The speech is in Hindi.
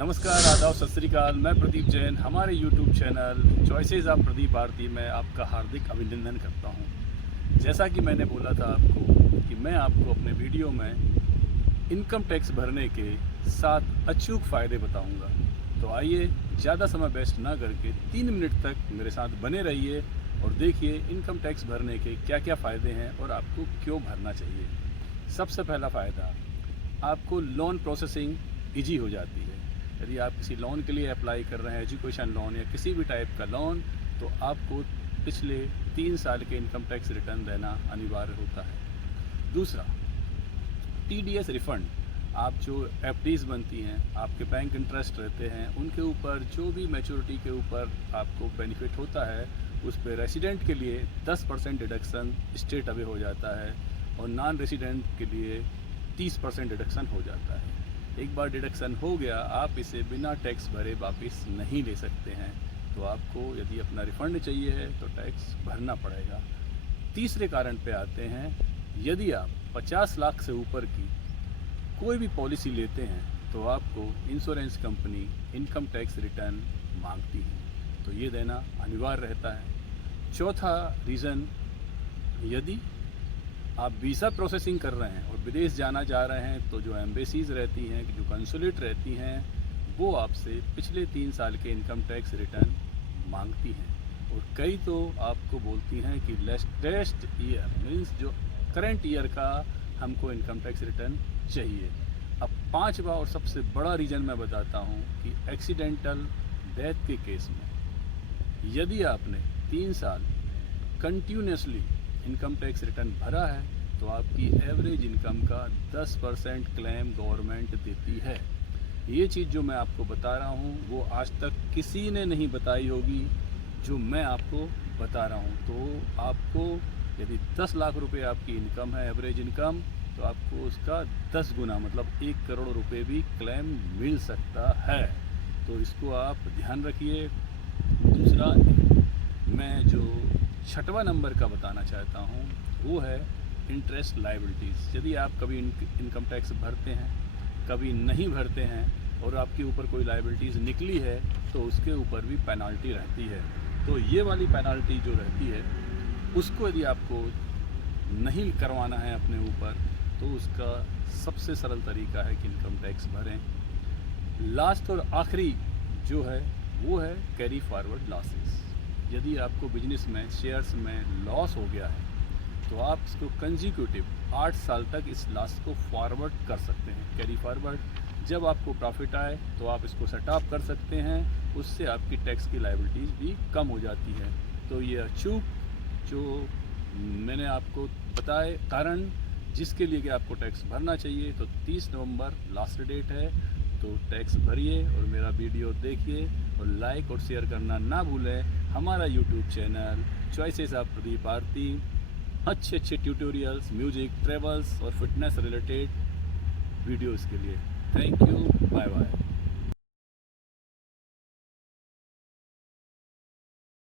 नमस्कार, आदाब, सत श्री अकाल। मैं प्रदीप जैन। हमारे YouTube channel Choices of Pradeep Bharti में आपका हार्दिक अभिनंदन करता हूं। जैसा कि मैंने बोला था आपको कि मैं आपको अपने वीडियो में इनकम टैक्स भरने के 7 अचूक फ़ायदे बताऊंगा। तो आइए ज़्यादा समय वेस्ट ना करके 3 मिनट तक मेरे साथ बने रहिए और देखिए इनकम टैक्स भरने के क्या क्या फ़ायदे हैं और आपको क्यों भरना चाहिए। सबसे पहला फ़ायदा, आपको लोन प्रोसेसिंग ईजी हो जाती है। यदि आप किसी लोन के लिए अप्लाई कर रहे हैं, एजुकेशन लोन या किसी भी टाइप का लोन, तो आपको पिछले 3 साल के इनकम टैक्स रिटर्न देना अनिवार्य होता है। दूसरा, TDS रिफ़ंड। आप जो FDs बनती हैं, आपके बैंक इंटरेस्ट रहते हैं, उनके ऊपर जो भी मैच्योरिटी के ऊपर आपको बेनिफिट होता है, उस पर रेसिडेंट के लिए 10% डिडक्शन स्टेट अवे हो जाता है और नॉन रेसिडेंट के लिए 30% डिडक्शन हो जाता है। एक बार डिडक्शन हो गया, आप इसे बिना टैक्स भरे वापस नहीं ले सकते हैं। तो आपको यदि अपना रिफ़ंड चाहिए है तो टैक्स भरना पड़ेगा। तीसरे कारण पे आते हैं, यदि आप 50 लाख से ऊपर की कोई भी पॉलिसी लेते हैं तो आपको insurance company income tax return मांगती है, तो ये देना अनिवार्य रहता है। चौथा रीज़न, यदि आप वीज़ा प्रोसेसिंग कर रहे हैं और विदेश जाना जा रहे हैं तो जो एम्बेसीज़ रहती हैं, जो कंसुलेट रहती हैं, वो आपसे पिछले 3 साल के इनकम टैक्स रिटर्न मांगती हैं। और कई तो आपको बोलती हैं कि लेटेस्ट ईयर मीन्स जो करंट ईयर का हमको इनकम टैक्स रिटर्न चाहिए। अब 5वां और सबसे बड़ा रीज़न मैं बताता हूँ कि एक्सीडेंटल डेथ के केस में यदि आपने 3 साल कंटिन्यूसली इनकम टैक्स रिटर्न भरा है तो आपकी एवरेज इनकम का 10% क्लेम गवर्नमेंट देती है। ये चीज़ जो मैं आपको बता रहा हूँ वो आज तक किसी ने नहीं बताई होगी जो मैं आपको बता रहा हूँ। तो आपको यदि 10 लाख रुपए आपकी इनकम है, एवरेज इनकम, तो आपको उसका 10 गुना मतलब 1 करोड़ रुपए भी क्लेम मिल सकता है। तो इसको आप ध्यान रखिए। दूसरा, मैं जो 6वां नंबर का बताना चाहता हूँ वो है इंटरेस्ट लायबिलिटीज़। यदि आप कभी इनकम टैक्स भरते हैं, कभी नहीं भरते हैं और आपके ऊपर कोई लायबिलिटीज़ निकली है तो उसके ऊपर भी पेनाल्टी रहती है। तो ये वाली पेनाल्टी जो रहती है उसको यदि आपको नहीं करवाना है अपने ऊपर तो उसका सबसे सरल तरीका है कि इनकम टैक्स भरें। लास्ट और आखिरी जो है वो है कैरी फॉरवर्ड लॉसेस। यदि आपको बिजनेस में शेयर्स में लॉस हो गया है तो आप इसको कंजिक्यूटिव 8 साल तक इस लॉस को फॉरवर्ड कर सकते हैं। कैरी फॉरवर्ड, जब आपको प्रॉफिट आए तो आप इसको सेटअप कर सकते हैं, उससे आपकी टैक्स की लायबिलिटीज़ भी कम हो जाती है। तो ये अचूक जो मैंने आपको बताए कारण जिसके लिए कि आपको टैक्स भरना चाहिए, तो 30 नवंबर लास्ट डेट है। तो टैक्स भरिए और मेरा वीडियो देखिए और लाइक और शेयर करना ना भूलें। हमारा YouTube channel Choices of Pradeep Bharti अच्छे ट्यूटोरियल्स, म्यूजिक, ट्रेवल्स और फिटनेस रिलेटेड वीडियोस के लिए। Thank you, bye bye.